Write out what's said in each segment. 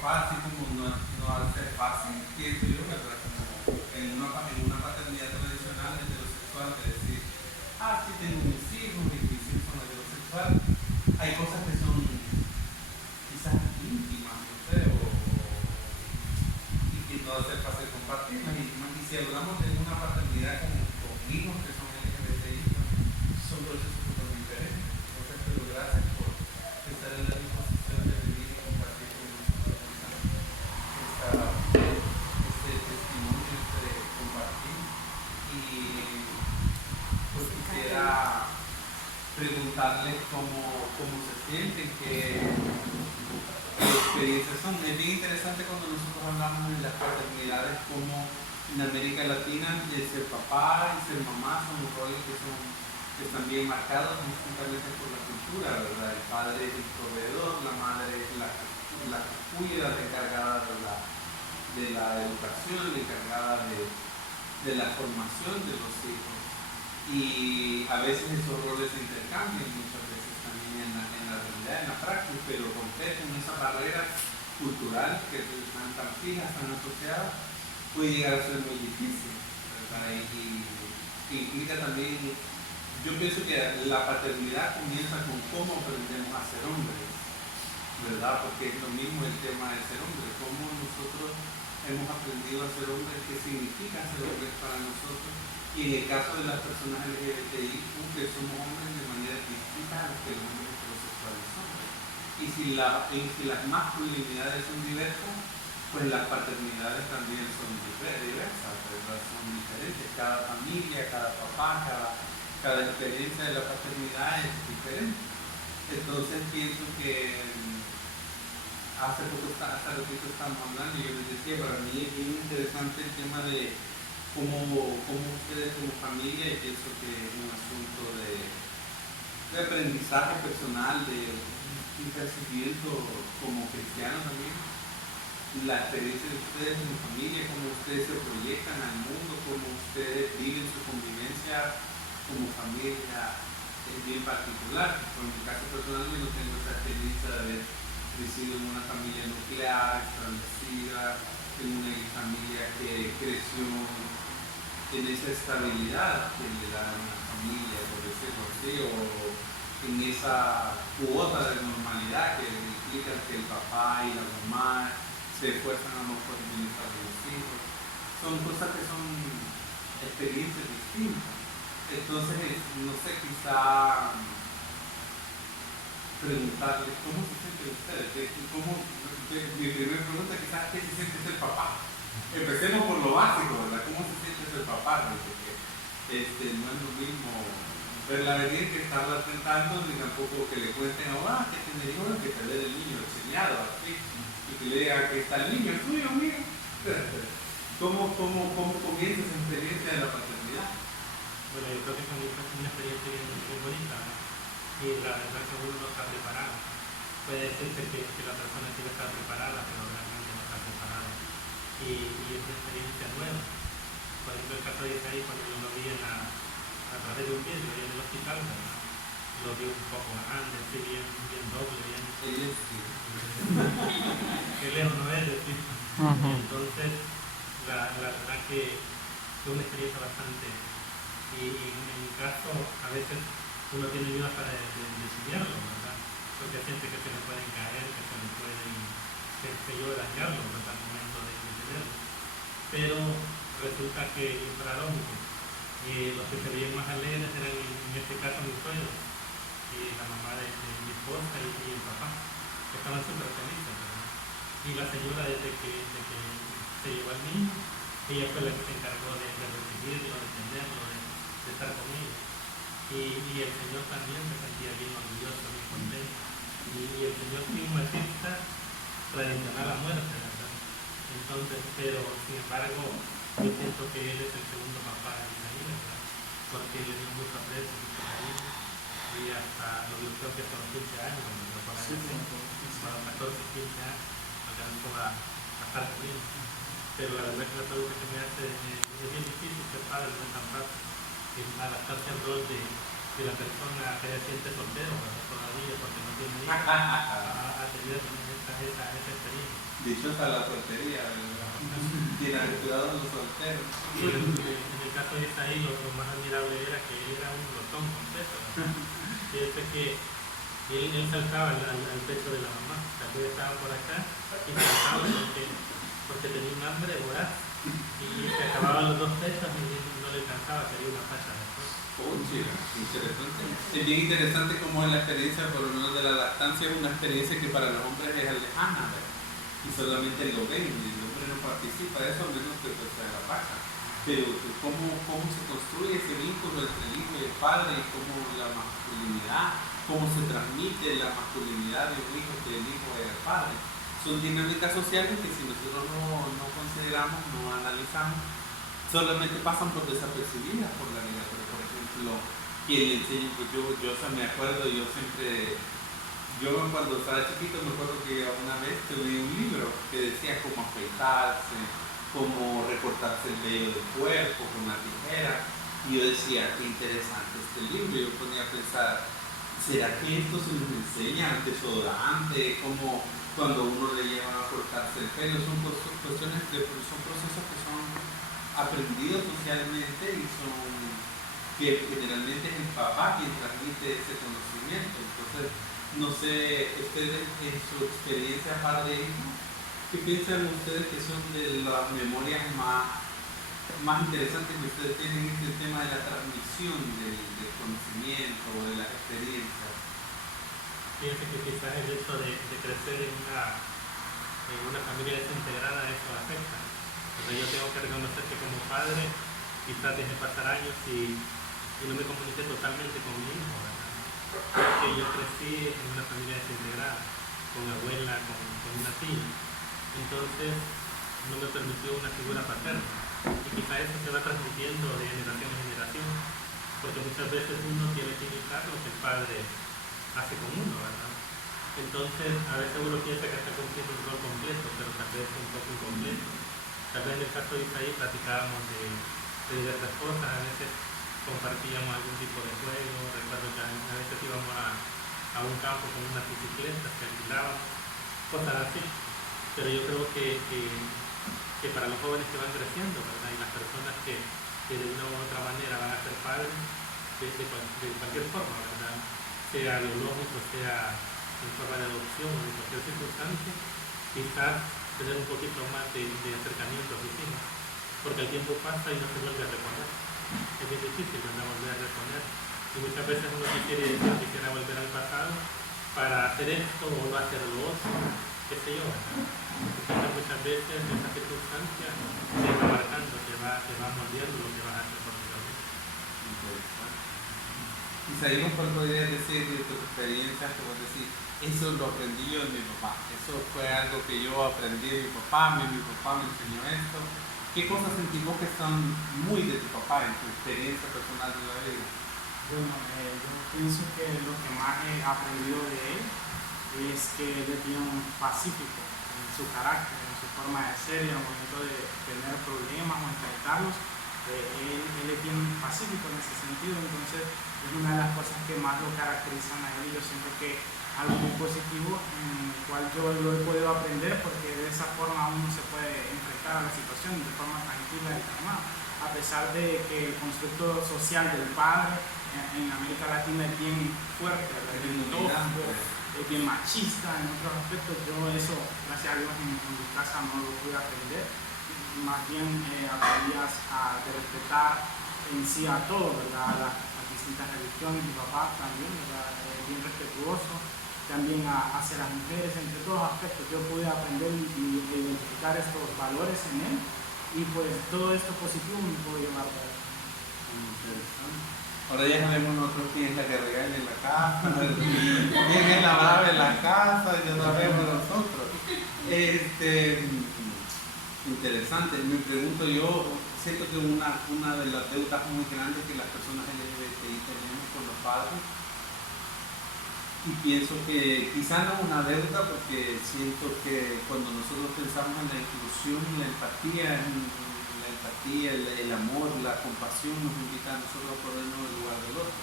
papá, así como no va a ser fácil, pienso yo, ¿verdad? Como en una paternidad tradicional heterosexual de decir, ah, sí tengo mis hijos y mis hijos son heterosexuales. Hay cosas que son quizás íntimas, no sé, y que no va a ser fácil compartirlas. Y si hablamos de una paternidad con hijos que son LGBTI, son procesos totalmente diferentes. Entonces, pero gracias por estar en la disposición de venir y compartir con nosotros este testimonio, este compartir. Y pues quisiera preguntarles cómo se sienten, qué experiencias son. Es bien interesante cuando nosotros hablamos de las paternidades, como en América Latina ser papá y ser mamá son roles que están bien marcados justamente por la cultura, ¿verdad? El padre es el proveedor, la madre es la que cuida, la encargada de la educación, la encargada de la formación de los hijos. Y a veces esos roles se intercambian, muchas veces también en la realidad, en la práctica, pero romper con esa barrera cultural que están tan fijas, tan asociadas, puede llegar a ser muy difícil, ¿verdad? Y implica también, yo pienso que la paternidad comienza con cómo aprendemos a ser hombres, ¿verdad? Porque es lo mismo el tema de ser hombre, cómo nosotros hemos aprendido a ser hombres, qué significa ser hombres para nosotros. Y en el caso de las personas LGBTI, que somos hombres de manera distinta a los que los hombres heterosexuales son. Y si las masculinidades son diversas, pues las paternidades también son diversas, ¿verdad? Son diferentes. Cada familia, cada papá, cada experiencia de la paternidad es diferente. Entonces pienso que hace ratito estamos hablando y yo les decía, para mí es bien interesante el tema de cómo ustedes como familia, y pienso que es un asunto de aprendizaje personal, de un crecimiento como cristiano también, la experiencia de ustedes como familia, cómo ustedes se proyectan al mundo, cómo ustedes viven su convivencia como familia, es bien particular. Por mi caso personal, yo no tengo esa experiencia de haber crecido en una familia nuclear, establecida, en una familia que creció en esa estabilidad que le da una familia, por decirlo así, o en esa cuota de normalidad que implica que el papá y la mamá se esfuerzan a lo mejor en bienestar de los hijos. Son cosas que son experiencias distintas. Entonces, no sé, quizá preguntarles cómo se sienten ustedes. Mi primera pregunta quizás es qué se siente ser papá. Empecemos por lo básico, ¿verdad? ¿Cómo se siente ser papá? Porque no es lo mismo verla venir que estarla tentando, ni tampoco que le cuenten, que tiene hijos, que te ve el niño chineado, así, y que le diga que está el niño, es tuyo, mío. ¿Cómo comienza esa experiencia de la paternidad? Bueno, yo creo que es una experiencia bien bonita, ¿no? Y la verdad que uno no está preparado. Puede decirse que la persona quiere estar preparada, pero realmente no está preparada. Y es una experiencia nueva. Por ejemplo, el caso de Isaí, cuando yo lo vi a través de un vídeo, lo vi en el hospital, ¿verdad? Lo vi un poco grande, así bien doble, bien. Qué lejos no es decir. Entonces, la verdad que fue una experiencia bastante. Y en mi caso, a veces uno tiene miedo para enseñarlo, ¿verdad? Porque siente que se le pueden caer, que se le pueden, dañarlo, ¿verdad? Al momento de tenerlo. Pero resulta que es paradójico. Los que se veían más alegres eran, en este caso, mis suegros, la mamá de mi esposa y el papá, que estaban súper felices, ¿verdad? Y la señora, desde que se llevó al niño, ella fue la que se encargó de recibirlo, de tenerlo, de estar con ellos. Y el Señor también se sentía bien orgulloso, bien contento. Y el Señor tiene una fiesta tradicional a muerte, ¿verdad? Entonces, pero sin embargo, yo siento que Él es el segundo papá de Isaí, ¿verdad? Porque le dio mucho aprecio, mucho cariño. Y hasta lo dio, creo que hasta los 15 años, cuando lo ponen así, para los 14, 15 años, alcanzó a estar con él. Pero la verdad que la pregunta que me hace es bien difícil ser padre, no es tan fácil. Adaptarse al rol de la persona que se siente soltero, ¿verdad? Todavía, porque no tiene hijos, a tener esa experiencia. Dichosa la soltería, ¿verdad? Tiene cuidado de los solteros. En el caso de Isaí, lo más admirable era que él era un glotón completo. Y que él saltaba al pecho de la mamá. La que estaba por acá y saltaba porque tenía un hambre voraz. Y se acababan los dos pechos y no le alcanzaba, quería una pacha después. Interesante. Es bien interesante como en la experiencia, por lo menos de la lactancia, es una experiencia que para los hombres es lejana, ¿verdad? Y solamente lo ven, y el hombre no participa de eso, a menos que pues, sea la pacha. Pero cómo se construye ese vínculo entre el hijo y el padre, y cómo la masculinidad, cómo se transmite la masculinidad de un hijo del hijo y del padre. Son dinámicas sociales que si nosotros no consideramos, no analizamos, solamente pasan por desapercibidas por la vida. Pero por ejemplo, quien le enseña, pues yo me acuerdo, yo cuando estaba chiquito me acuerdo que una vez tuve un libro que decía cómo afeitarse, cómo recortarse el vello del cuerpo con una tijera, y yo decía, qué interesante este libro. Yo ponía a pensar, ¿será que esto se nos enseña al desodorante? Como cuando uno le lleva a cortarse el pelo, son procesos que son aprendidos socialmente y que generalmente es el papá quien transmite ese conocimiento. Entonces, no sé, ustedes en su experiencia padre e hijo, ¿qué piensan ustedes que son de las memorias más interesantes que ustedes tienen en este tema de la transmisión del conocimiento o de las experiencias? Fíjense que quizás el hecho de crecer en una familia desintegrada, eso afecta. Entonces yo tengo que reconocer que como padre quizás dejé pasar años y no me comuniqué totalmente con mi hijo, ¿verdad? Porque yo crecí en una familia desintegrada, con mi abuela, con una tía. Entonces no me permitió una figura paterna. Y quizás eso se va transmitiendo de generación en generación, porque muchas veces uno tiene que imitar lo que el padre hace con uno, ¿verdad? Entonces, a veces uno piensa que está cumpliendo un rol completo, pero tal vez un poco incompleto. Tal vez en el caso de Isaí platicábamos de diversas cosas, a veces compartíamos algún tipo de juego. Recuerdo que a veces íbamos a un campo con unas bicicletas que alquilábamos, cosas así. Pero yo creo que para los jóvenes que van creciendo, ¿verdad? Y las personas que de una u otra manera van a ser padres de cualquier forma, ¿verdad? Sea biológico, sea en forma de adopción o de cualquier circunstancia, quizás tener un poquito más de acercamiento a sus hijos, porque el tiempo pasa y no se vuelve a reponer. Es bien difícil, ¿verdad? Volver a reponer. Y muchas veces uno quisiera volver al pasado para hacer esto o no hacer lo otro, qué sé yo, ¿verdad? Entonces muchas veces esa circunstancia te va marcando, te va moldeando lo que vas a hacer por tu vida. Y seguimos por podrías decir de tus experiencias, que vos decís, eso lo aprendí yo de mi papá, eso fue algo que yo aprendí de mi papá me enseñó esto. ¿Qué cosas sentís vos que son muy de tu papá en tu experiencia personal de la vida? Bueno, yo pienso que lo que más he aprendido de él es que él es bien pacífico en su carácter, en su forma de ser, y al momento de tener problemas o enfrentarlos, él es bien pacífico en ese sentido. Entonces es una de las cosas que más lo caracterizan a él, y yo siento que algo muy positivo en el cual yo lo he podido aprender, porque de esa forma uno se puede enfrentar a la situación de forma tranquila y calmada, a pesar de que el constructo social del padre en América Latina es bien fuerte, es bien machista en otros aspectos. Yo eso, gracias a Dios, en mi casa no lo pude aprender. Más bien aprendí a respetar en sí a todo, ¿verdad? A las distintas religiones. Mi papá también, ¿verdad? Bien respetuoso, también hacia las mujeres, entre todos los aspectos. Yo pude aprender y identificar estos valores en él, y pues todo esto positivo me puedo llevar para él. Ahora ya sabemos nosotros quién es la que regala en la casa, quién es la brava en la casa, ya sabemos nosotros. Interesante, me pregunto yo, siento que una de las deudas muy grandes que las personas LGBTI tenemos con los padres, y pienso que quizá no una deuda, porque siento que cuando nosotros pensamos en la inclusión, la empatía, el amor, la compasión nos invita a nosotros a ponernos en el lugar del otro.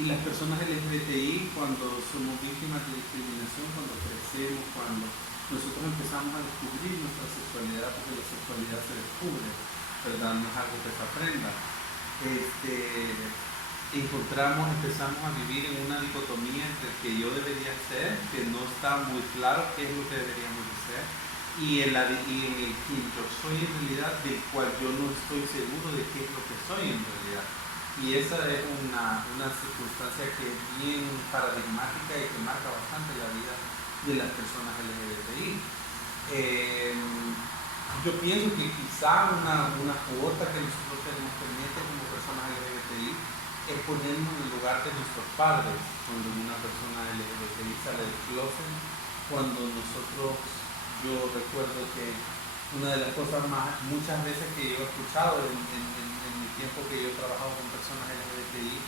Y las personas LGBTI, cuando somos víctimas de discriminación, cuando crecemos, cuando nosotros empezamos a descubrir nuestra sexualidad, porque la sexualidad se descubre, ¿verdad? No es algo que se aprenda. Empezamos a vivir en una dicotomía entre el que yo debería ser, que no está muy claro qué es lo que deberíamos de ser, y en el que yo soy en realidad, del cual yo no estoy seguro de qué es lo que soy en realidad. Y esa es una circunstancia que es bien paradigmática y que marca bastante la vida de las personas LGBTI. Yo pienso que quizá una cuota que nosotros tenemos pendiente como personas LGBTI es ponernos en el lugar de nuestros padres cuando una persona LGBTI sale del closet. Yo recuerdo que una de las cosas muchas veces que yo he escuchado en mi tiempo que yo he trabajado con personas LGBTI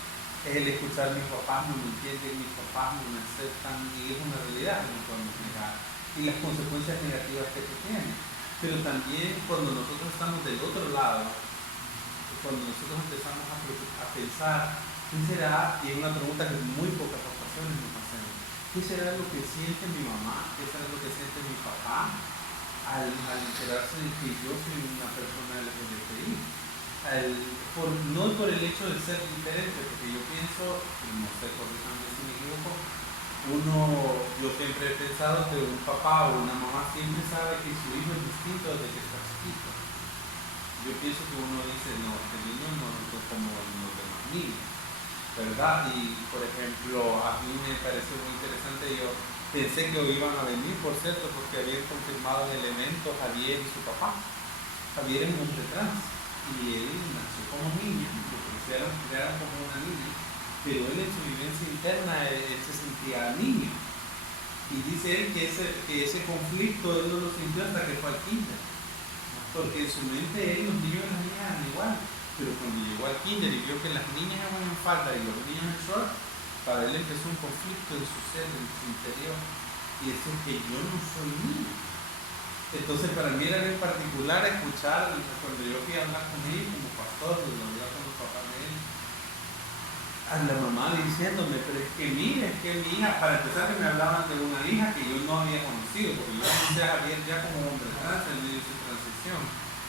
es el escuchar mis papás no me entienden, mis papás no me aceptan, y es una realidad que no podemos negar, y las consecuencias negativas que esto tiene. Pero también cuando nosotros estamos del otro lado, cuando nosotros empezamos a pensar, ¿qué será? Y es una pregunta que en muy pocas ocasiones nos hacemos. ¿Qué será lo que siente mi mamá? ¿Qué será lo que siente mi papá al enterarse de que yo soy una persona LGBTI? No por el hecho de ser diferente, porque yo pienso, no sé, corríjame si me equivoco, yo siempre he pensado que un papá o una mamá siempre sabe que su hijo es distinto desde que está chiquito. Yo pienso que uno dice, no, el niño no es como los demás niños, ¿verdad? Y, por ejemplo, a mí me pareció muy interesante, yo pensé que iban a venir, por cierto, porque habían confirmado el elemento Javier y su papá. Javier es un hombre trans, y él nació como niño, lo crearon como una niña, pero él en su vivencia interna, él se sentía niño. Y dice él que ese conflicto él no lo sintió hasta que fue al kinder. Porque en su mente los niños y las niñas eran igual, pero cuando llegó al kinder y vio que las niñas iban en falda y los niños en short, para él empezó un conflicto en su ser, en su interior, y es que yo no soy niño. Entonces para mí era bien particular escuchar, cuando yo fui a hablar con él como pastor, cuando hablaba con los papás de él, a la mamá diciéndome, pero es que mire, es que mi hija, para empezar que me hablaban de una hija que yo no había conocido, porque yo conocí a Javier ya como hombre trans en medio de su transición.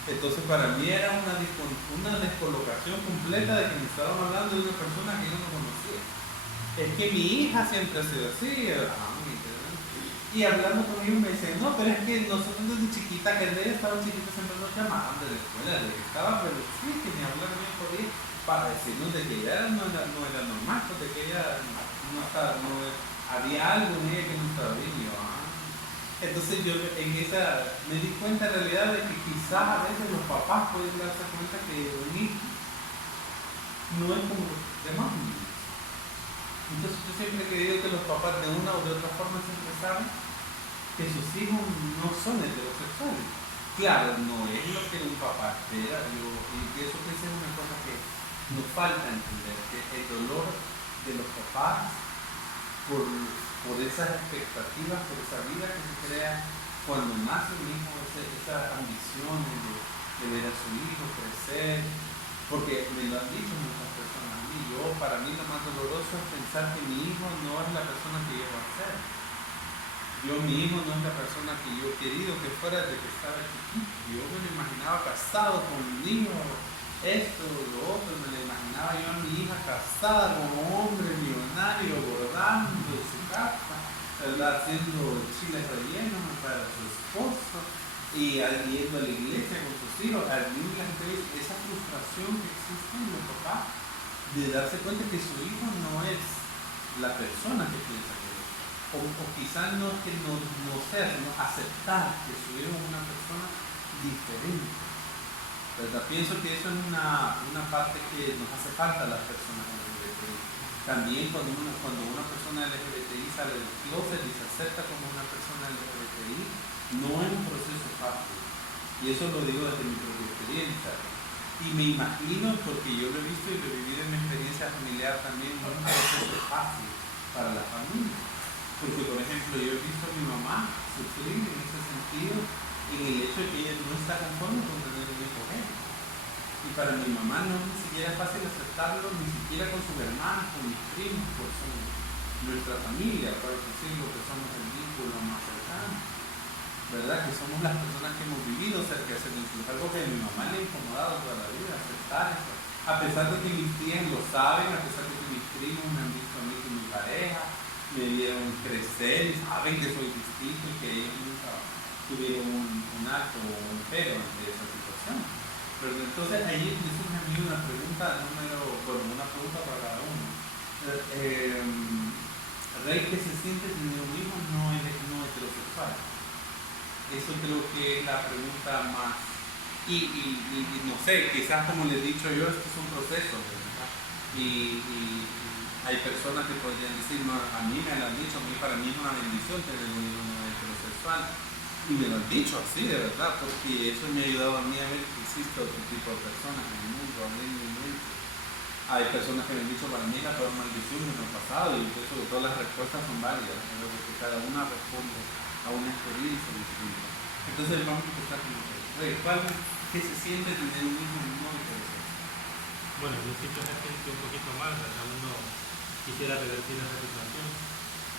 Entonces para mí era una descolocación completa de que me estaban hablando de una persona que yo no conocía. Es que mi hija siempre ha sido así, y hablando con ellos me dicen, no, pero es que nosotros desde chiquita, que ella estaba chiquita, siempre nos llamaban de la escuela, de que estaba, pero sí, que me hablaron bien por ahí, para decirnos de que ella no era normal, pues de que ella había algo en ella que no estaba bien. Y yo, entonces yo me di cuenta en realidad de que quizás a veces los papás pueden darse cuenta que un hijo no es como los demás niños. Entonces yo siempre he creído que los papás de una o de otra forma siempre saben que sus hijos no son heterosexuales. Claro, no es lo que un papá espera, y pienso que esa es una cosa que nos falta entender, que el dolor de los papás por esas expectativas, por esa vida que se crea cuando nace un hijo, esa ambición de ver a su hijo crecer, porque me lo han dicho muchas personas a mí. Para mí lo más doloroso es pensar que mi hijo no es la persona que yo voy a ser. Mi hijo no es la persona que yo he querido que fuera desde que estaba chiquito. Yo me lo imaginaba casado con un niño, esto, lo otro, me lo imaginaba yo a mi hija casada como hombre millonario, bordando en su casa, ¿verdad? Haciendo chiles rellenos para su esposo y yendo a la iglesia con sus hijos. Al mismo tiempo, esa frustración que existe en los papás de darse cuenta que su hijo no es la persona que piensa que es, o quizás no es que no sea, sino aceptar que su hijo es una persona diferente, ¿verdad? Pienso que eso es una parte que nos hace falta a las personas LGBTI. También cuando una persona LGBTI sale del closet y se acepta como una persona LGBTI, no es un proceso fácil, y eso lo digo desde mi propia experiencia. Y me imagino, porque yo lo he visto y lo he vivido en mi experiencia familiar también, no es un proceso fácil para la familia. Porque, por ejemplo, yo he visto a mi mamá sufrir en ese sentido, en el hecho de que ella no está conforme con tener un hijo gay. Y para mi mamá no es ni siquiera fácil aceptarlo, ni siquiera con sus hermanos, con mis primos, pues son nuestra familia, por decirlo, que somos el vínculo más cercano. ¿verdad? Que somos las personas que hemos vivido cerca de ese núcleo. Es algo que a mi mamá le ha incomodado toda la vida, aceptar eso. A pesar de que mis tías lo saben, a pesar de que mis primos me han visto a mí con mi pareja, me vieron crecer y saben que soy distinto y que ellos nunca tuvieron un acto o un pero ante esa situación. Pero entonces allí me surge a mí una pregunta una pregunta para cada uno. Rey, que se siente tener un hijo no heterosexual. Eso creo que es la pregunta más. Y no sé, quizás como les he dicho yo, esto es un proceso, ¿verdad? Y hay personas que podrían decir, no, a mí me lo han dicho, para mí es una bendición tener un hijo no heterosexual. Y me lo han dicho así, de verdad, porque eso me ha ayudado a mí a ver que existe otro tipo de personas en el mundo, a abrir mi mente. Hay personas que me han dicho, para mí es la peor maldición que me ha pasado, y pienso que todas las respuestas son válidas, ¿no? Porque cada una responde a una experiencia distinta. Entonces vamos a empezar con ¿qué se siente tener un hijo no heterosexual? Bueno, en un sitio se siente un poquito mal, ¿verdad? Uno quisiera revertir esa situación,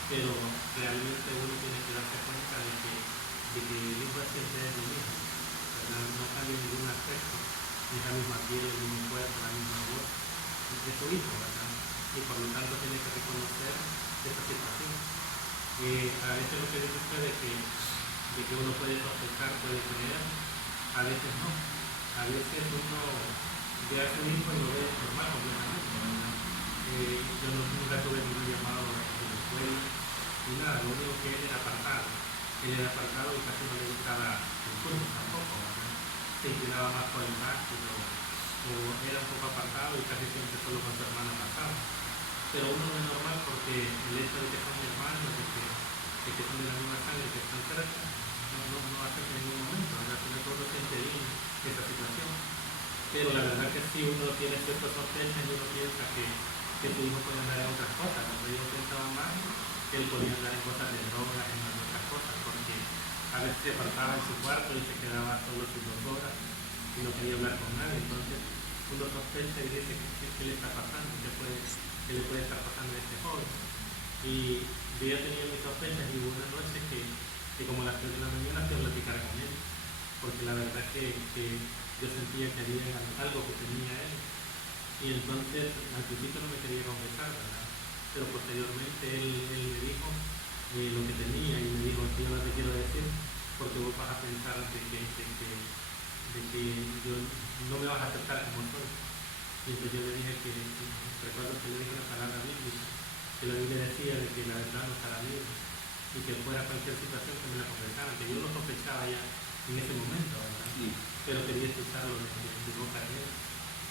pero realmente uno tiene que darse cuenta de que el hijo siempre es el mismo, ¿verdad? No cambia en ningún aspecto, es la misma piel, el mismo cuerpo, la misma voz, es su hijo, ¿verdad? Y por lo tanto tiene que reconocer esa situación. A veces lo que dice usted de que uno puede sospechar, puede creer, a veces no. A veces uno ve a su hijo y lo ve normal completamente, ¿verdad? Yo nunca tuve ningún llamado de la escuela ni nada, lo único que él era apartado. Él era apartado y casi no le gustaba el fútbol tampoco, ¿verdad? Se inclinaba más por el básquet o era un poco apartado y casi siempre solo con su hermana pasaba. Pero uno no es normal porque el hecho de que son hermanos, de que son de la misma sangre, que están cerca, no hace en ningún momento, ¿verdad? Sino que uno siente bien esa situación. Pero la verdad que sí uno tiene ciertos sospechas y uno piensa que su hijo puede andar en otras cosas. Cuando yo pensaba más, él podía andar en cosas de drogas, en otras cosas, porque a veces se apartaba en su cuarto y se quedaba solo sus 2 horas y no quería hablar con nadie. Entonces uno sospecha y dice qué le está pasando, qué le puede estar pasando a este joven. Y yo ya tenía mis sospechas y hubo una noche que como a las 3 de la mañana fui a platicar con él, porque la verdad que yo sentía que había algo que tenía él. Y entonces al principio no me quería confesar, ¿verdad? Pero posteriormente él me dijo lo que tenía y me dijo, yo no te quiero decir porque vos vas a pensar de que yo no me vas a aceptar como soy. Y entonces yo le dije recuerdo que le dije una palabra bíblica, que la Biblia decía de que la verdad no estará libre y que fuera cualquier situación que me la confesaran, que yo lo sospechaba ya en ese momento, ¿verdad? Sí. Pero quería escucharlo de boca de él.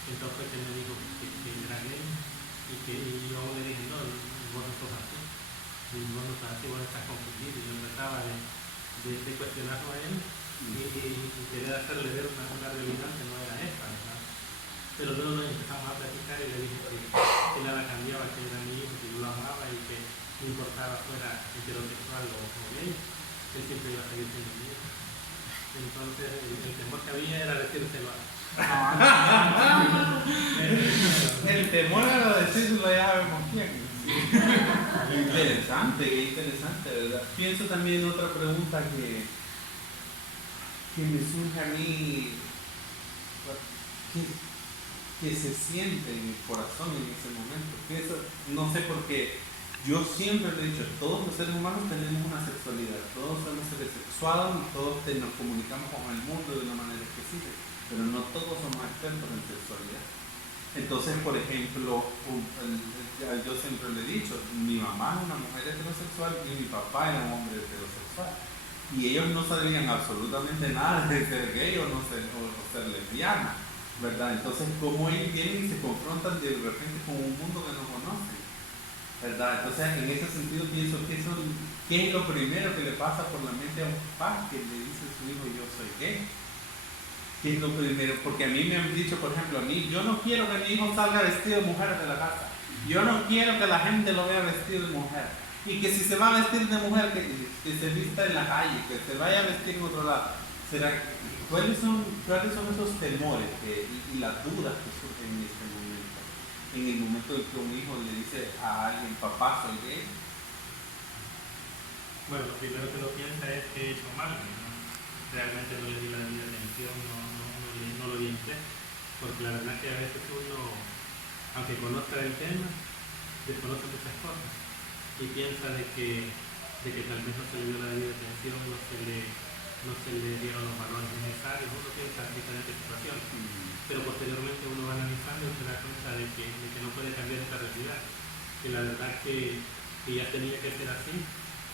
Entonces él me dijo que era gay y yo le dije, no, vos no sos así, y vos no sos así, vos estás confundido. Y yo trataba de cuestionarlo a él y querer hacerle ver una realidad que no era esta, ¿verdad? Pero luego nos empezamos a platicar y le dije que nada cambiaba, que era mi hijo, que yo lo amaba y que no importaba fuera heterosexual o gay, él siempre iba a seguir siendo mi hijo. Entonces el temor que había era decírselo a el temor a decírselo ya sabemos quién. Qué interesante, ¿verdad? Pienso también en otra pregunta que me surge a mí, que se siente en el corazón en ese momento. Pienso, no sé por qué. Yo siempre le he dicho, todos los seres humanos tenemos una sexualidad, todos somos seres sexuados y todos nos comunicamos con el mundo de una manera específica, pero no todos somos expertos en sexualidad. Entonces, por ejemplo, yo siempre le he dicho, mi mamá es una mujer heterosexual y mi papá era un hombre heterosexual. Y ellos no sabían absolutamente nada de ser gay o ser lesbiana, ¿verdad? Entonces, ¿cómo ellos vienen y se confrontan de repente con un mundo que no conocen? ¿Verdad? Entonces, en ese sentido pienso que ¿qué es lo primero que le pasa por la mente a un papá que le dice a su hijo yo soy gay? ¿Qué es lo primero? Porque a mí me han dicho, por ejemplo, yo no quiero que mi hijo salga vestido de mujer de la casa. Yo no quiero que la gente lo vea vestido de mujer. Y que si se va a vestir de mujer, que se vista en la calle, que se vaya a vestir en otro lado. ¿Cuáles son esos temores y las dudas que surgen en este momento? En el momento en que un hijo le dice a alguien, papá, soy gay. Bueno, lo primero que lo piensa es que he hecho mal, ¿no? realmente no le di la debida atención, no lo orienté, porque la verdad es que a veces uno, aunque conozca el tema, desconoce muchas cosas y piensa de que tal vez no se le dio la debida atención, no se le dieron los valores necesarios, uno piensa en diferentes situaciones, pero posteriormente uno va analizando y se da cuenta de que no puede cambiar esta realidad, que la verdad que ya tenía que ser así,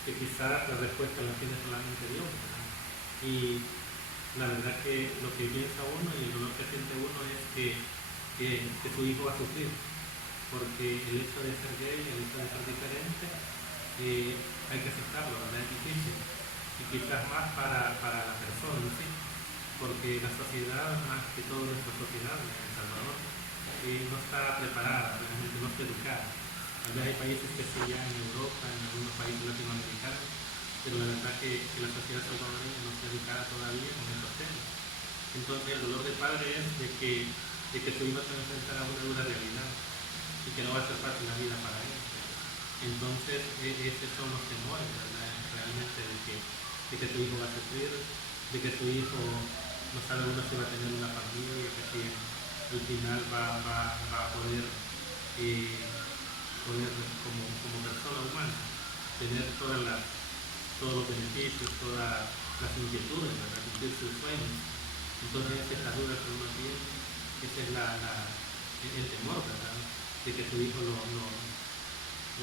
que quizás la respuesta la tiene solamente Dios, ¿verdad? Y la verdad que lo que piensa uno y el dolor que siente uno es que su hijo va a sufrir, porque el hecho de ser gay, el hecho de ser diferente, hay que aceptarlo, ¿verdad? Es difícil, y quizás más para la persona en sí, porque la sociedad, más que todo nuestra sociedad en El Salvador, no está preparada, realmente no está educada. Tal vez hay países que sí, ya en Europa, en algunos países latinoamericanos, pero la verdad que la sociedad salvadoreña no está educada todavía con estos temas. Entonces el dolor del padre es de que su hijo se va a enfrentar a una dura realidad y que no va a ser fácil la vida para él. Entonces esos son los temores, ¿verdad? Realmente de que su hijo va a sufrir, de que su hijo no sabe uno si va a tener una familia, que si al final va a poder como persona humana tener todos los beneficios, todas las inquietudes, ¿verdad? Cumplir sus sueños. Entonces esa es la duda que uno tiene, ese es el temor, ¿verdad? De que su hijo lo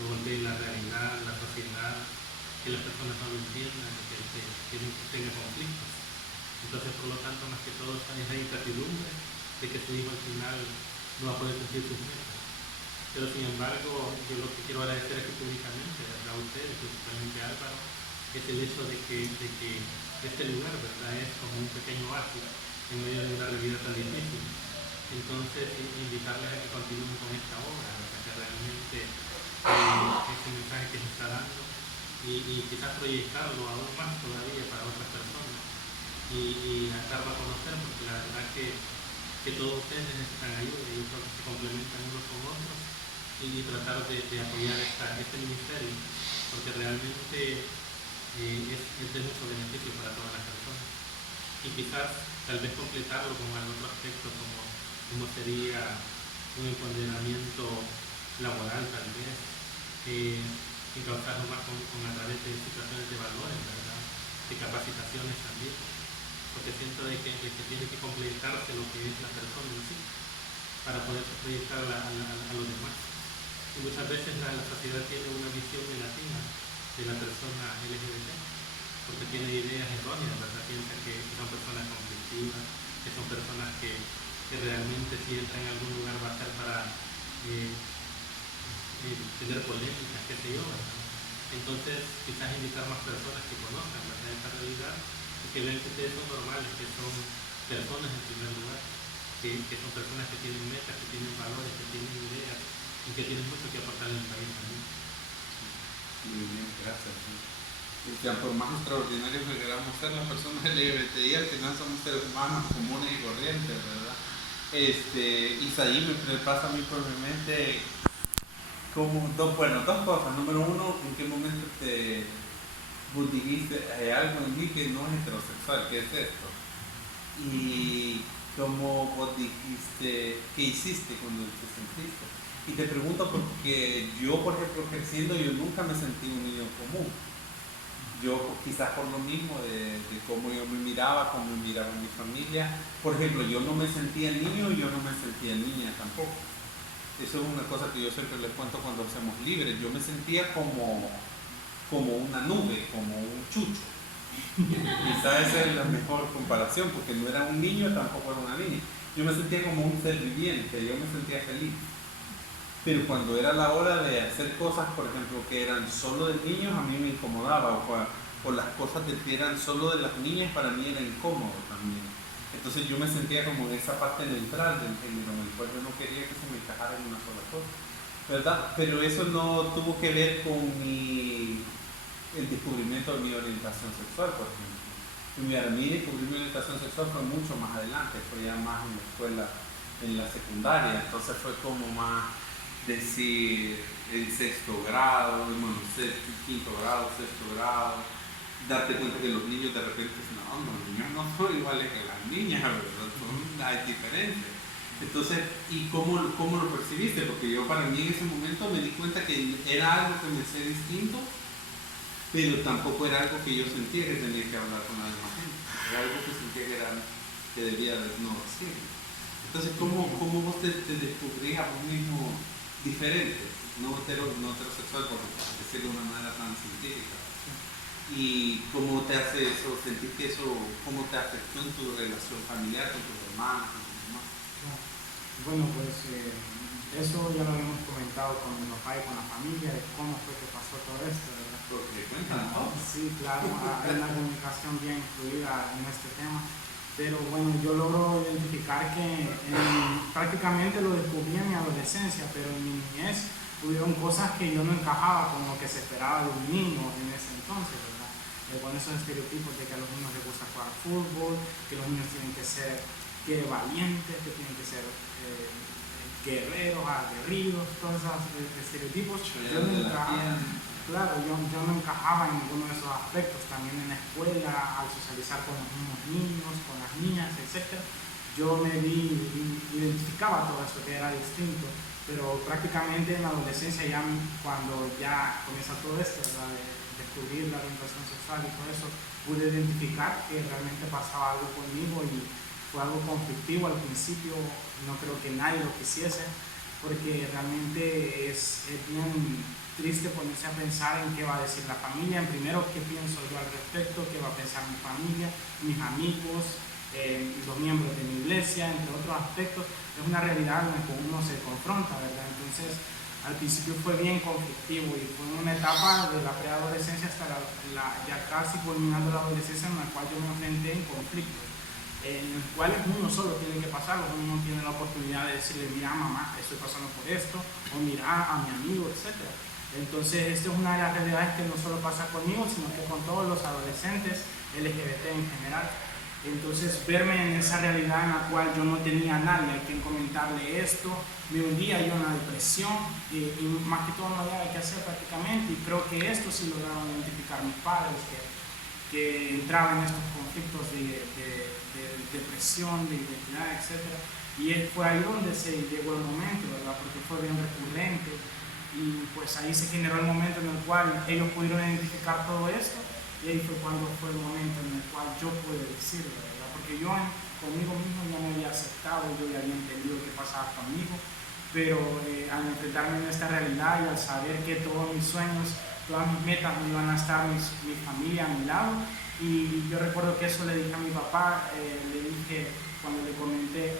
golpee la realidad, la sociedad, que las personas no lo entiendan, que tenga conflictos. Entonces, por lo tanto, más que todo, hay esa incertidumbre de que su hijo al final no va a poder cumplir sus metas. Pero sin embargo, yo lo que quiero agradecer aquí públicamente, ¿verdad? A ustedes, principalmente a Álvaro, es el hecho de que este lugar, ¿verdad?, es como un pequeño oasis en medio de una realidad tan difícil. Entonces, invitarles a que continúen con esta obra, ¿verdad?, que realmente es un mensaje que se está dando y quizás proyectarlo aún más todavía para otras personas y darlo a conocer, porque la verdad que todos ustedes necesitan ayuda y yo creo que se complementan unos con otros y tratar de apoyar este ministerio, porque realmente es de mucho beneficio para todas las personas. Y quizás tal vez completarlo con algún otro aspecto como sería un empoderamiento laboral tal vez, encauzarlo más a través de situaciones de valores, ¿verdad?, de capacitaciones también, porque siento de que tiene que completarse lo que es la persona en sí para poder proyectar a los demás. Y muchas veces la sociedad tiene una visión negativa de la persona LGBT, porque tiene ideas erróneas, ¿verdad? Piensa que son personas conflictivas, que son personas que realmente si entran en algún lugar va a ser para tener polémicas, qué sé yo, ¿verdad? Entonces quizás invitar más personas que conozcan, ¿verdad?, esta realidad y que vean que ustedes son normales, que son personas en primer lugar, que son personas que tienen metas, que tienen valores, que tienen ideas y que tienen mucho que aportar en el país también. Muy bien, gracias. Por más extraordinarios que queramos ser las personas LGBTI, al final somos seres humanos comunes y corrientes, ¿verdad? Isaí me pasa a mí por mi mente dos cosas. Número uno, ¿en qué momento vos dijiste hay algo en mí que no es heterosexual? ¿Qué es esto? Y cómo vos dijiste, ¿qué hiciste cuando te sentiste? Y te pregunto porque yo, por ejemplo, creciendo, yo nunca me sentí un niño común. Yo quizás por lo mismo de cómo yo me miraba, cómo me miraba mi familia. Por ejemplo, yo no me sentía niño y yo no me sentía niña tampoco. Eso es una cosa que yo siempre les cuento cuando hacemos libres. Yo me sentía como una nube, como un chucho. Quizás esa es la mejor comparación, porque no era un niño, tampoco era una niña. Yo me sentía como un ser viviente, yo me sentía feliz. Pero cuando era la hora de hacer cosas, por ejemplo, que eran solo de niños, a mí me incomodaba, o las cosas que eran solo de las niñas, para mí era incómodo también. Entonces yo me sentía como en esa parte neutral del género, en el cual yo no quería que se me encajara en una sola cosa, ¿verdad? Pero eso no tuvo que ver con el descubrimiento de mi orientación sexual, por ejemplo. A mí descubrir mi orientación sexual fue mucho más adelante, fue ya más en la escuela, en la secundaria, entonces fue como más decir en sexto grado, bueno, quinto grado, sexto grado, darte cuenta que los niños de repente dicen, no, los niños no son iguales que las niñas, ¿verdad? Hay diferencias. Entonces, ¿y cómo lo percibiste? Porque yo para mí en ese momento me di cuenta que era algo que me hacía distinto, pero tampoco era algo que yo sentía que tenía que hablar con la demás gente. Era algo que sentía que debía no decir. Entonces, ¿cómo vos te descubrís a vos mismo diferente? No heterosexual, por decirlo de una manera tan científica. ¿Y cómo te hace eso, sentir que eso, cómo te afectó en tu relación familiar con tus hermanos, con tus demás? Bueno, pues eso ya lo habíamos comentado con mi papá y con la familia, de cómo fue que pasó todo esto, ¿verdad? Porque cuéntanos. Sí, claro, hay una comunicación bien incluida en este tema. Pero bueno, yo logro identificar que prácticamente lo descubrí en mi adolescencia, pero en mi niñez hubieron cosas que yo no encajaba con lo que se esperaba de un niño en ese entonces, ¿verdad? Con esos estereotipos de que a los niños les gusta jugar fútbol, que los niños tienen que ser valientes, que tienen que ser guerreros, aguerridos, todos esos estereotipos. Yo no encajaba, claro, yo no encajaba en ninguno de esos aspectos. También en la escuela, al socializar con los mismos niños, con las niñas, etc., yo me identificaba todo esto que era distinto. Pero prácticamente en la adolescencia, ya cuando ya comienza todo esto, ¿verdad? De descubrir la orientación sexual y todo eso, pude identificar que realmente pasaba algo conmigo y fue algo conflictivo al principio. No creo que nadie lo quisiese, porque realmente es bien triste ponerse a pensar en qué va a decir la familia. En primero, qué pienso yo al respecto, qué va a pensar mi familia, mis amigos, los miembros de mi iglesia, entre otros aspectos. Es una realidad en la que uno se confronta, ¿verdad? Entonces, al principio fue bien conflictivo y fue una etapa de la preadolescencia hasta ya casi culminando la adolescencia, en la cual yo me enfrenté en conflictos, en los cuales uno solo tiene que pasarlo. Uno no tiene la oportunidad de decirle, mira mamá, estoy pasando por esto, o mira a mi amigo, etc. Entonces, esto es una de las realidades que no solo pasa conmigo, sino que con todos los adolescentes LGBT en general. Entonces, verme en esa realidad en la cual yo no tenía a nadie a quien comentarle esto, me hundía yo en la depresión, y más que todo no había qué hacer prácticamente. Y creo que esto sí lograron identificar mis padres, que entraban en estos conflictos de depresión, de identidad, etc. Y fue ahí donde se llegó el momento, ¿verdad? Porque fue bien recurrente. Y pues ahí se generó el momento en el cual ellos pudieron identificar todo esto. Y ahí fue cuando fue el momento en el cual yo pude decirlo, ¿verdad? Porque yo conmigo mismo ya me había aceptado, yo ya había entendido qué pasaba conmigo, pero al enfrentarme en esta realidad y al saber que todos mis sueños, todas mis metas me iban a estar mi familia a mi lado, y yo recuerdo que eso le dije a mi papá, le dije cuando le comenté,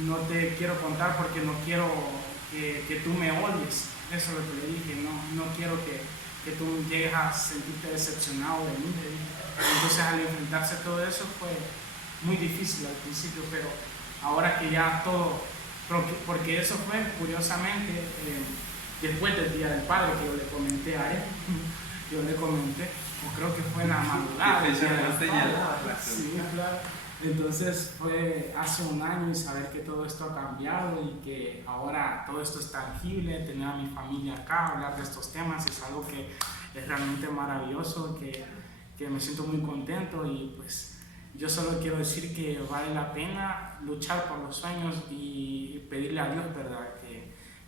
no te quiero contar porque no quiero que tú me odies, eso es lo que le dije, no quiero que tú llegues a sentirte decepcionado de mí. Entonces, al enfrentarse a todo eso fue muy difícil al principio, pero ahora que ya todo, porque eso fue curiosamente después del Día del Padre, que yo le comenté a él, o creo que fue en la madrugada. Sí, claro. Entonces fue hace un año, y saber que todo esto ha cambiado y que ahora todo esto es tangible, tener a mi familia acá, hablar de estos temas, es algo que es realmente maravilloso, que me siento muy contento. Y pues yo solo quiero decir que vale la pena luchar por los sueños y pedirle a Dios, ¿verdad?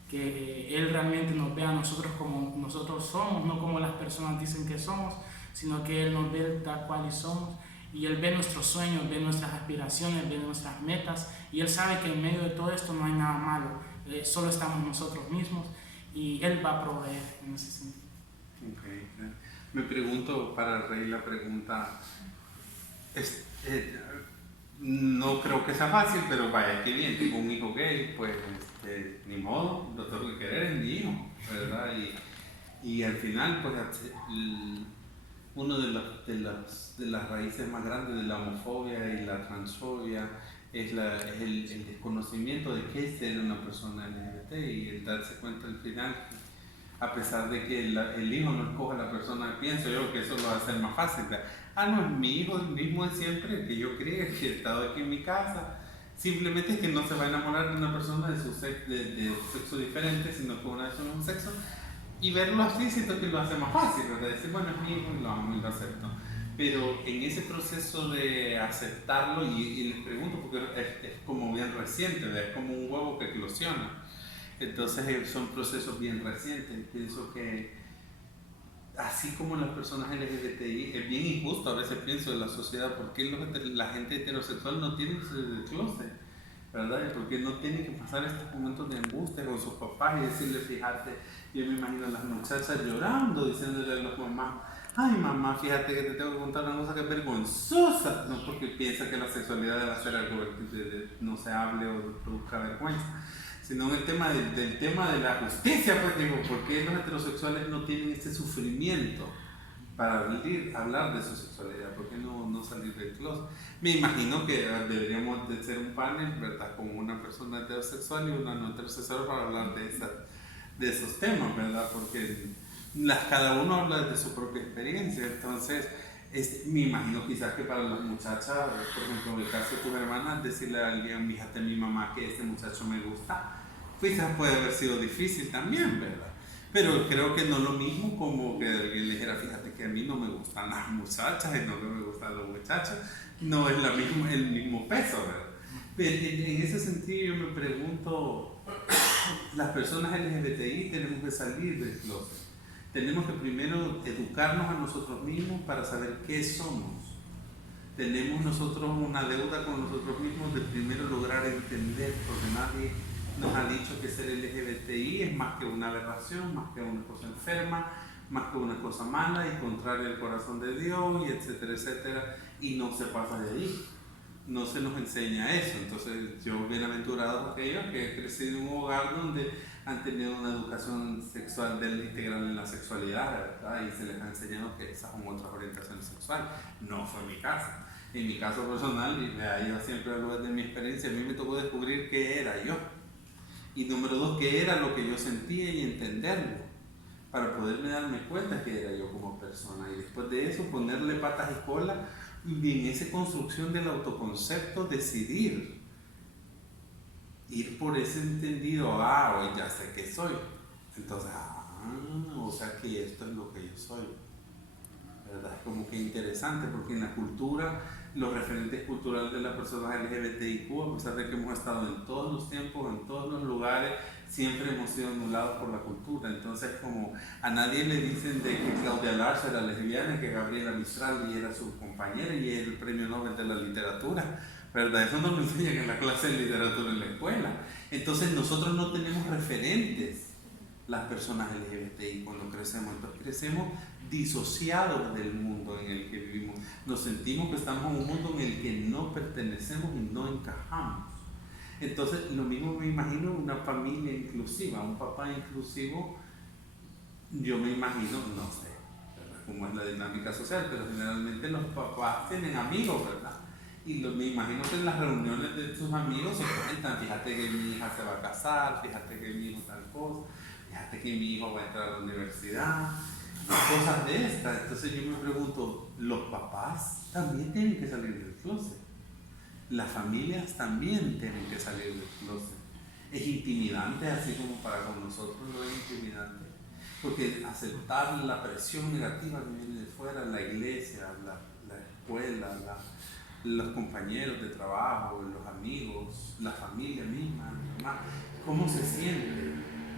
Que Él realmente nos vea a nosotros como nosotros somos, no como las personas dicen que somos, sino que Él nos ve tal cual somos. Y Él ve nuestros sueños, ve nuestras aspiraciones, ve nuestras metas, y Él sabe que en medio de todo esto no hay nada malo, solo estamos nosotros mismos, y Él va a proveer en ese sentido. Okay. Me pregunto, para reír la pregunta, no creo que sea fácil, pero vaya, qué bien, tengo un hijo gay, pues ni modo, lo tengo que querer, es mi hijo, ¿verdad? Y al final, pues una de las raíces más grandes de la homofobia y la transfobia es el desconocimiento de qué es ser una persona LGBT, y el darse cuenta al final, a pesar de que el hijo no escoge a la persona, pienso yo que eso lo va a hacer más fácil. No, es mi hijo, el mismo de siempre, que yo crié, que he estado aquí en mi casa. Simplemente es que no se va a enamorar de una persona de sexo diferente, sino que una de su mismo sexo. Y verlo así siento que lo hace más fácil, ¿verdad? Decir, bueno, es mi hijo y lo amo y lo acepto. Pero en ese proceso de aceptarlo, y les pregunto, porque es como bien reciente, ¿verdad? Es como un huevo que eclosiona. Entonces son procesos bien recientes. Pienso que así como las personas LGBTI, es bien injusto a veces pienso en la sociedad, porque la gente heterosexual no tiene que salir del closet, ¿verdad? Porque no tiene que pasar estos momentos de angustia con sus papás y decirle, fíjate, yo me imagino a las muchachas llorando, diciéndole a las mamás, ay mamá, fíjate que te tengo que contar una cosa que es vergonzosa, no porque piensa que la sexualidad debe ser algo que no se hable o produzca vergüenza, sino en el tema del tema de la justicia, pues digo, ¿por qué los heterosexuales no tienen este sufrimiento para hablar de su sexualidad? ¿Por qué no salir del closet? Me imagino que deberíamos de ser un panel, ¿verdad? Con una persona heterosexual y una no heterosexual para hablar de esos temas, ¿verdad? Porque cada uno habla de su propia experiencia, entonces me imagino quizás que para las muchachas, por ejemplo en el caso de tus hermanas, decirle a alguien, fíjate mi mamá que este muchacho me gusta, quizás puede haber sido difícil también, ¿verdad? Pero creo que no es lo mismo como que alguien le dijera, fíjate que a mí no me gustan las muchachas y no me gustan los muchachos, no es el mismo peso, ¿verdad? Pero en ese sentido yo me pregunto, las personas LGBTI tenemos que salir del closet. Tenemos que primero educarnos a nosotros mismos para saber qué somos. Tenemos nosotros una deuda con nosotros mismos de primero lograr entender, porque nadie nos ha dicho que ser LGBTI es más que una aberración, más que una cosa enferma, más que una cosa mala y contraria al corazón de Dios, y etcétera, etcétera, y no se pasa de ahí. No se nos enseña eso. Entonces yo bienaventurado aquellos que he crecido en un hogar donde han tenido una educación sexual integral en la sexualidad, ¿verdad? Y se les ha enseñado que esas son otras orientaciones sexuales. No fue mi caso. En mi caso personal, y yo siempre hablo de mi experiencia, a mí me tocó descubrir qué era yo. Y número dos, qué era lo que yo sentía y entenderlo, para poderme darme cuenta que era yo como persona. Y después de eso, ponerle patas y cola, y en esa construcción del autoconcepto decidir ir por ese entendido, hoy ya sé que soy, entonces, o sea que esto es lo que yo soy, ¿verdad? Es como que interesante, porque en la cultura, los referentes culturales de las personas LGBTIQ, a pesar de que hemos estado en todos los tiempos, en todos los lugares, siempre hemos sido anulados por la cultura. Entonces, como a nadie le dicen de que Claudia Larsa era lesbiana, que Gabriela Mistral era su compañera y era el premio Nobel de la literatura, ¿verdad? Eso no lo enseñan en la clase de literatura en la escuela. Entonces nosotros no tenemos referentes, las personas LGBTI, cuando crecemos. Entonces crecemos disociados del mundo en el que vivimos. Nos sentimos que estamos en un mundo en el que no pertenecemos y no encajamos. Entonces lo mismo me imagino una familia inclusiva, un papá inclusivo. Yo me imagino, no sé, ¿verdad?, cómo es la dinámica social, pero generalmente los papás tienen amigos, ¿verdad? Y me imagino que en las reuniones de sus amigos se cuentan, fíjate que mi hija se va a casar, fíjate que mi hijo tal cosa, fíjate que mi hijo va a entrar a la universidad, cosas de estas. Entonces yo me pregunto, ¿los papás también tienen que salir del closet? Las familias también tienen que salir del closet. Es intimidante, así como para con nosotros lo es intimidante, porque aceptar la presión negativa que viene de fuera, la iglesia, la escuela, los compañeros de trabajo, los amigos, la familia misma, ¿cómo se siente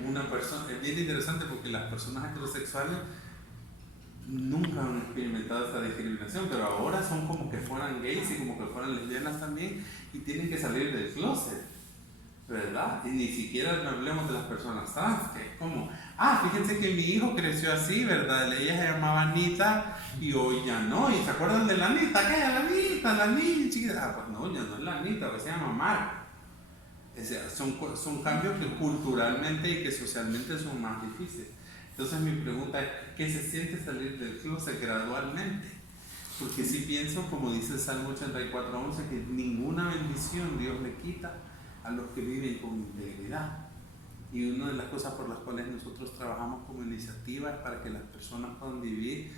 una persona? Es bien interesante porque las personas heterosexuales nunca han experimentado esta discriminación, pero ahora son como que fueran gays y como que fueran lesbianas también, y tienen que salir del closet, ¿verdad? Y ni siquiera hablemos de las personas trans, que es como, fíjense que mi hijo creció así, ¿verdad? Ella se llamaba Anita y hoy ya no. ¿Y se acuerdan de la Anita? ¿Qué? La niña chiquita. Pues no, ya no es la Anita, pues se llama Mar. O sea, son cambios que culturalmente y que socialmente son más difíciles. Entonces mi pregunta es, ¿qué se siente salir del closet gradualmente? Porque si pienso, como dice el Salmo 84:11, que ninguna bendición Dios le quita a los que viven con integridad. Y una de las cosas por las cuales nosotros trabajamos como iniciativa es para que las personas puedan vivir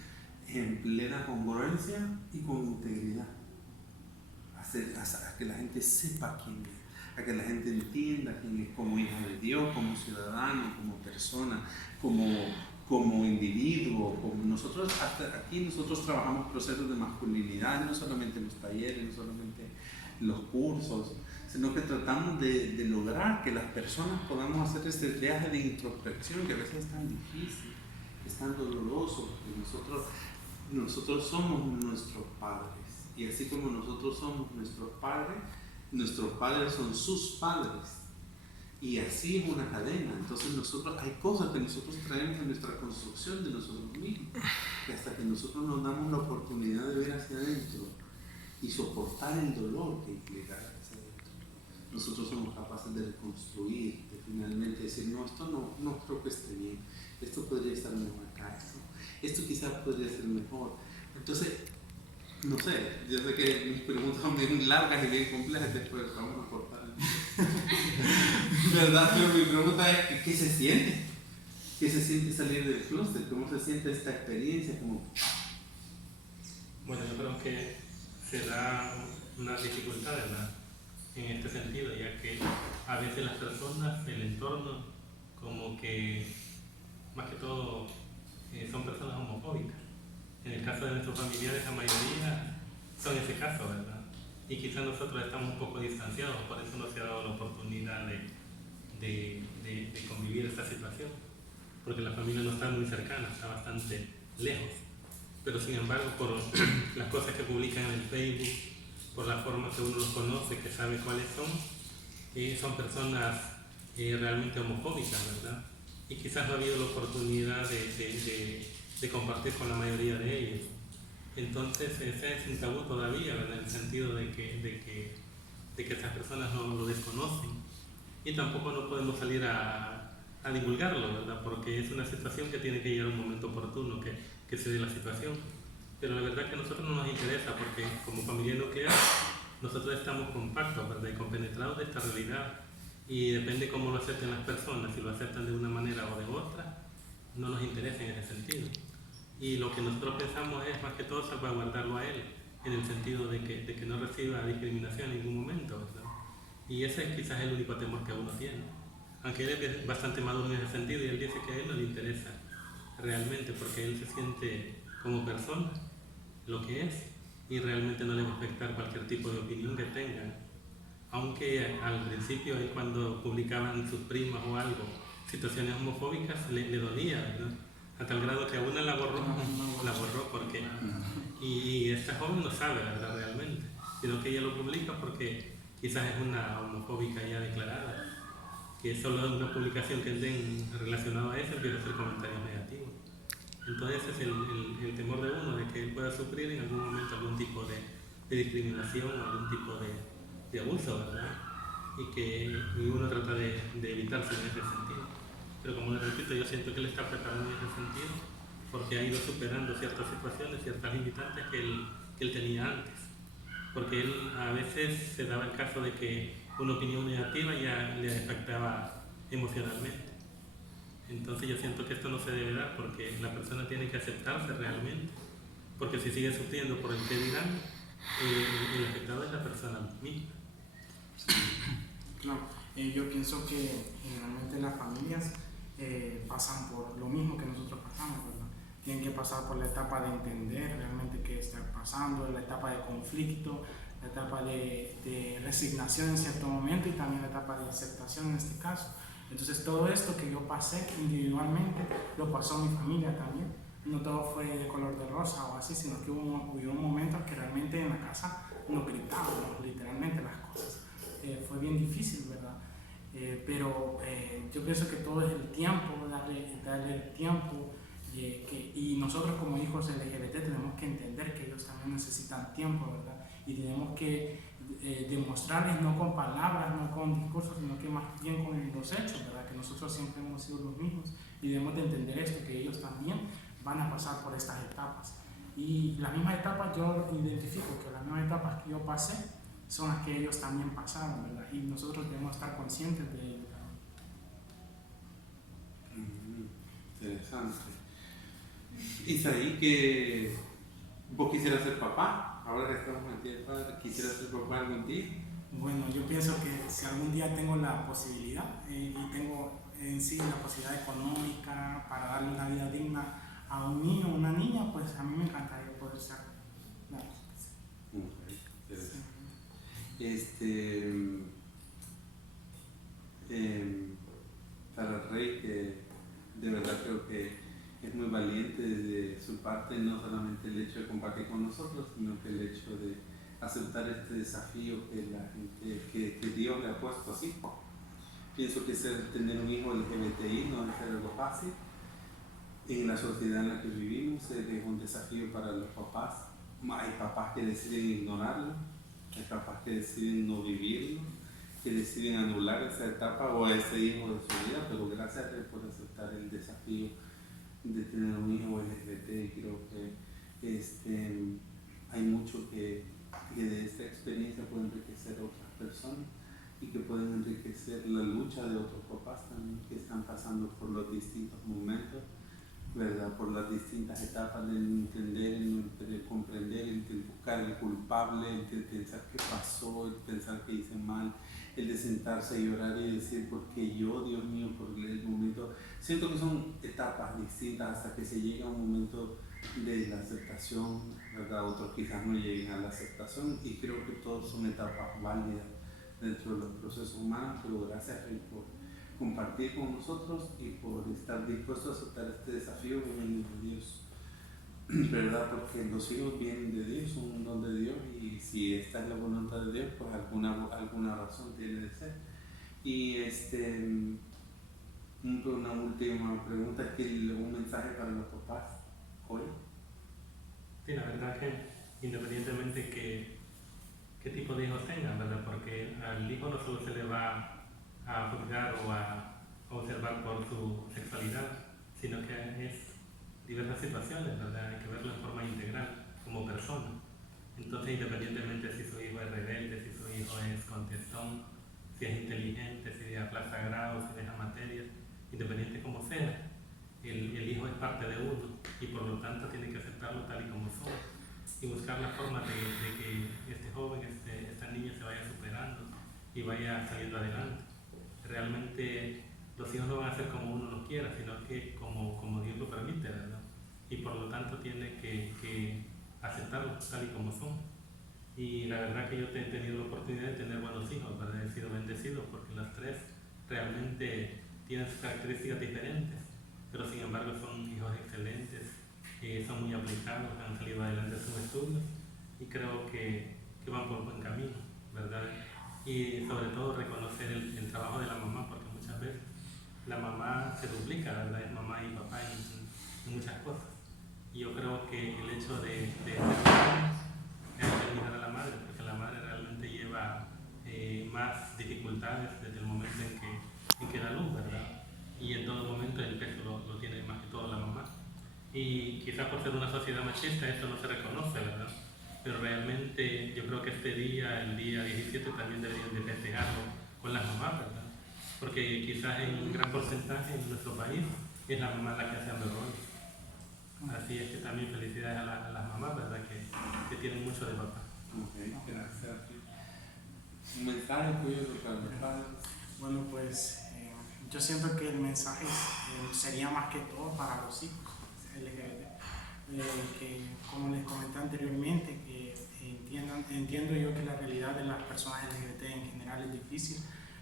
en plena congruencia y con integridad. A que la gente sepa quién es, a que la gente entienda quién es como hijo de Dios, como ciudadano, como persona, como como individuo, como nosotros, hasta aquí nosotros trabajamos procesos de masculinidad, no solamente en los talleres, no solamente en los cursos, sino que tratamos de lograr que las personas podamos hacer este viaje de introspección que a veces es tan difícil, es tan doloroso, porque nosotros somos nuestros padres, y así como nosotros somos nuestros padres son sus padres. Y así es una cadena. Entonces hay cosas que nosotros traemos en nuestra construcción de nosotros mismos, que hasta que nosotros nos damos la oportunidad de ver hacia adentro y soportar el dolor que implica hacia adentro, nosotros somos capaces de reconstruir, de finalmente decir, no, esto no creo que esté bien, esto podría estar mejor acá, esto quizás podría ser mejor. Entonces, no sé, yo sé que mis preguntas son bien largas y bien complejas, después vamos a cortar. ¿Verdad? Pero mi pregunta es, ¿qué se siente? ¿Qué se siente salir del clúster? ¿Cómo se siente esta experiencia? Bueno, yo creo que se da una dificultad, ¿verdad?, en este sentido, ya que a veces las personas, el entorno, como que, más que todo, son personas homofóbicas. En el caso de nuestros familiares, la mayoría son ese caso, ¿verdad? Y quizás nosotros estamos un poco distanciados, por eso no se ha dado la oportunidad de convivir esta situación, porque la familia no está muy cercana, está bastante lejos. Pero sin embargo, por las cosas que publican en el Facebook, por la forma que uno los conoce, que sabe cuáles son personas realmente homofóbicas, ¿verdad? Y quizás no ha habido la oportunidad de compartir con la mayoría de ellos. Entonces ese es un tabú todavía, ¿verdad?, en el sentido de que esas personas no lo desconocen, y tampoco no podemos salir a divulgarlo, ¿verdad?, porque es una situación que tiene que llegar a un momento oportuno que se dé la situación. Pero la verdad que a nosotros no nos interesa, porque como familia nuclear nosotros estamos compactos, ¿verdad?, y compenetrados de esta realidad, y depende cómo lo acepten las personas, si lo aceptan de una manera o de otra, no nos interesa en ese sentido. Y lo que nosotros pensamos es más que todo salvaguardarlo a él, en el sentido de que no reciba discriminación en ningún momento, ¿verdad? Y ese es quizás el único temor que uno tiene. Aunque él es bastante maduro en ese sentido, y él dice que a él no le interesa realmente, porque él se siente como persona, lo que es, y realmente no le va a afectar cualquier tipo de opinión que tengan. Aunque al principio, cuando publicaban sus primas o algo, situaciones homofóbicas, le dolía, ¿verdad?, a tal grado que a una la borró porque, y esta joven no sabe, ¿verdad?, realmente, sino que ella lo publica porque quizás es una homofóbica ya declarada, que solo una publicación que den relacionada a eso empieza a hacer comentarios negativos. Entonces ese es el temor de uno, de que él pueda sufrir en algún momento algún tipo de discriminación o algún tipo de abuso, ¿verdad?, y uno trata de evitarse en ese sentido. Pero como les repito, yo siento que él está preparado en ese sentido, porque ha ido superando ciertas situaciones, ciertas limitantes que él tenía antes. Porque él a veces se daba el caso de que una opinión negativa ya le afectaba emocionalmente. Entonces yo siento que esto no se debe dar, porque la persona tiene que aceptarse realmente, porque si sigue sufriendo por el que dirán, el afectado es la persona misma. Claro, yo pienso que generalmente las familias pasan por lo mismo que nosotros pasamos, ¿verdad? Tienen que pasar por la etapa de entender realmente qué está pasando, la etapa de conflicto, la etapa de resignación en cierto momento, y también la etapa de aceptación en este caso. Entonces todo esto que yo pasé individualmente lo pasó mi familia también. No todo fue de color de rosa o así, sino que hubo momentos que realmente en la casa nos gritábamos literalmente las cosas. Fue bien difícil, ¿verdad? Pero yo pienso que todo es el tiempo, darle el tiempo, y nosotros como hijos LGBT tenemos que entender que ellos también necesitan tiempo, ¿verdad? Y tenemos que demostrarles, no con palabras, no con discursos, sino que más bien con los hechos, ¿verdad?, que nosotros siempre hemos sido los mismos, y debemos de entender esto, que ellos también van a pasar por estas etapas. Y las mismas etapas yo identifico que las mismas etapas que yo pasé son las que ellos también pasaron, ¿verdad? Y nosotros debemos estar conscientes de ello también. Interesante. Isaí, que vos quisieras ser papá, ahora que estamos en el padre, ¿quisieras ser papá algún día? Bueno, yo pienso que si algún día tengo la posibilidad y tengo en sí la posibilidad económica para darle una vida digna a un niño o una niña, pues a mí me encantaría poder ser. Para el rey, que de verdad creo que es muy valiente de su parte, no solamente el hecho de compartir con nosotros, sino que el hecho de aceptar este desafío que Dios le ha puesto así. Pienso que tener un hijo LGBTI no es algo fácil. En la sociedad en la que vivimos es un desafío para los papás. Hay papás que deciden ignorarlo, hay papás que deciden no vivirlo, que deciden anular esa etapa o a ese hijo de su vida, pero gracias a Dios por aceptar el desafío de tener un hijo LGBT. Y creo que hay mucho que de esta experiencia puede enriquecer a otras personas y que pueden enriquecer la lucha de otros papás también que están pasando por los distintos momentos, ¿verdad? Por las distintas etapas de entender, de comprender, de buscar el culpable, el de pensar qué pasó, el pensar que hice mal, el de sentarse y llorar y decir, ¿por qué yo, Dios mío, por el momento? Siento que son etapas distintas hasta que se llega a un momento de la aceptación, ¿verdad? Otros quizás no lleguen a la aceptación, y creo que todos son etapas válidas dentro de los procesos humanos, pero gracias a Dios por compartir con nosotros y por estar dispuesto a aceptar este desafío que viene de Dios, ¿verdad? Porque los hijos vienen de Dios, son un don de Dios, y si esta es la voluntad de Dios, pues alguna razón tiene de ser. Y una última pregunta, es que un mensaje para los papás hoy. Sí, la verdad que independientemente qué tipo de hijos tengan, ¿verdad? Porque al hijo no solo se le va a juzgar o a observar por su sexualidad, sino que es diversas situaciones, ¿verdad? Hay que verlo en forma integral, como persona. Entonces, independientemente si su hijo es rebelde, si su hijo es contestón, si es inteligente, si aplaza grados, si deja materias, independiente como sea, el hijo es parte de uno y por lo tanto tiene que aceptarlo tal y como son y buscar la forma de que este joven, esta niña se vaya superando y vaya saliendo adelante. Realmente los hijos no van a ser como uno los quiera, sino que como Dios lo permite, ¿verdad? Y por lo tanto tiene que aceptarlos tal y como son. Y la verdad que yo he tenido la oportunidad de tener buenos hijos, ¿verdad? He sido bendecido porque las tres realmente tienen sus características diferentes, pero sin embargo son hijos excelentes, son muy aplicados, han salido adelante de sus estudios y creo que van por buen camino, ¿verdad? Y sobre todo reconocer el trabajo de la mamá, porque muchas veces la mamá se duplica, ¿verdad? Es mamá y papá en muchas cosas. Y yo creo que el hecho de ser padres es olvidar a la madre, porque la madre realmente lleva más dificultades desde el momento en que da luz, ¿verdad? Y en todo momento el peso lo tiene más que todo la mamá. Y quizás por ser una sociedad machista esto no se reconoce, ¿verdad? Pero realmente yo creo que este día, el día 17, también deberían de festejarlo con las mamás, ¿verdad? Porque quizás en un gran porcentaje en nuestro país es la mamá la que hace los roles. Así es que también felicidades a las mamás, ¿verdad? Que tienen mucho de papá. Ok, gracias. ¿Un mensaje tuyo para los padres? Bueno, pues yo siento que el mensaje sería más que todo para los hijos LGBT. Que como les comenté anteriormente, que entiendo yo que la realidad de las personas LGBT en general es difícil,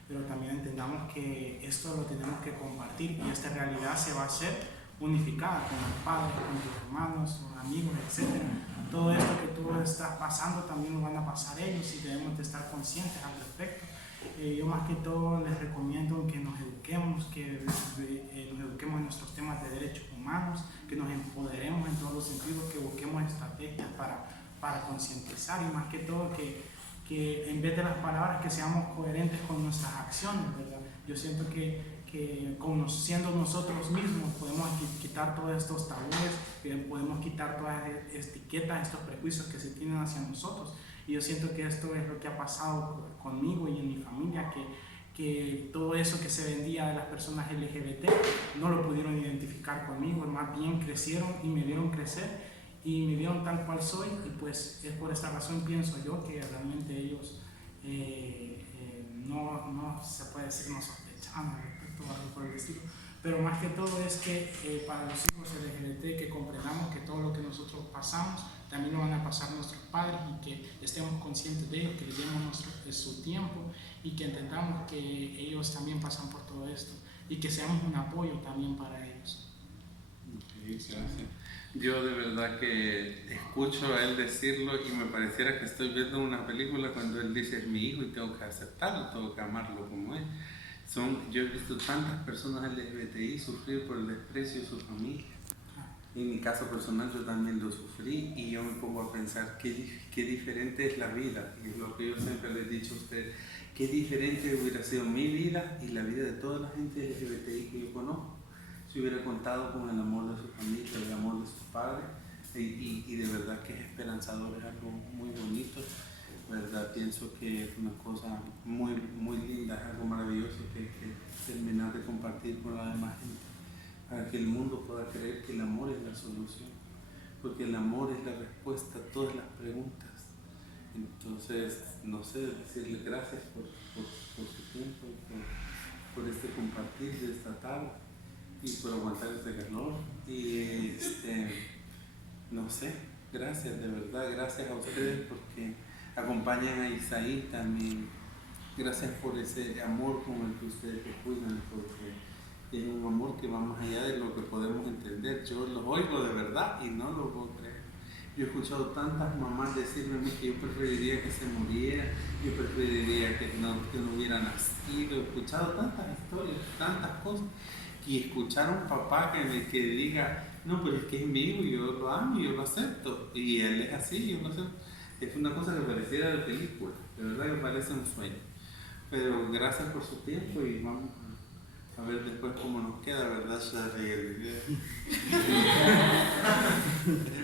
pero también entendamos que esto lo tenemos que compartir y esta realidad se va a hacer unificada con los padres, con tus hermanos, tus amigos, etc. Todo esto que tú estás pasando también lo van a pasar ellos y debemos de estar conscientes al respecto. Yo más que todo les recomiendo que nos eduquemos, nos eduquemos en nuestros temas de derechos humanos, que nos empoderemos en todos los sentidos, que busquemos estrategias para concientizar y más que todo que en vez de las palabras que seamos coherentes con nuestras acciones, ¿verdad? Yo siento que conociendo nosotros mismos podemos quitar todos estos tabúes, podemos quitar todas las etiquetas, estos prejuicios que se tienen hacia nosotros. Y yo siento que esto es lo que ha pasado conmigo y en mi familia, que todo eso que se vendía de las personas LGBT no lo pudieron identificar conmigo, más bien crecieron y me vieron crecer y me vieron tal cual soy, y pues es por esta razón pienso yo que realmente ellos no se puede decir no sospechaban respecto o algo por el estilo. Pero más que todo es que para los hijos LGBT que comprendamos que todo lo que nosotros pasamos también lo van a pasar nuestros padres y que estemos conscientes de ellos, que les demos su tiempo y que entendamos que ellos también pasan por todo esto y que seamos un apoyo también para ellos. Okay, gracias. Yo de verdad que escucho a él decirlo y me pareciera que estoy viendo una película cuando él dice es mi hijo y tengo que aceptarlo, tengo que amarlo como es. Yo he visto tantas personas LGBTI sufrir por el desprecio de su familia. En mi caso personal yo también lo sufrí y yo me pongo a pensar qué diferente es la vida. Y es lo que yo siempre les he dicho a ustedes, qué diferente hubiera sido mi vida y la vida de toda la gente LGBTI que yo conozco. Si hubiera contado con el amor de su familia, el amor de sus padres, y de verdad que es esperanzador, es algo muy bonito, verdad, pienso que es una cosa muy, muy linda, es algo maravilloso que terminar de compartir con la demás gente, para que el mundo pueda creer que el amor es la solución, porque el amor es la respuesta a todas las preguntas. Entonces, no sé, decirle gracias por su tiempo, por este compartir de esta tarde, y por aguantar este calor y no sé, gracias de verdad, gracias a ustedes porque acompañan a Isaí también, gracias por ese amor con el que ustedes te cuidan, porque es un amor que va más allá de lo que podemos entender. Yo los oigo de verdad y no lo puedo creer. Yo he escuchado tantas mamás decirme a mí que yo preferiría que se muriera, yo preferiría que no hubiera nacido. He escuchado tantas historias, tantas cosas. Y escuchar a un papá que diga, no, pero es que es mi hijo, yo lo amo y yo lo acepto, y él es así, yo lo acepto. Es una cosa que pareciera de película, de verdad que parece un sueño. Pero gracias por su tiempo y vamos a ver después cómo nos queda, ¿verdad, Shari?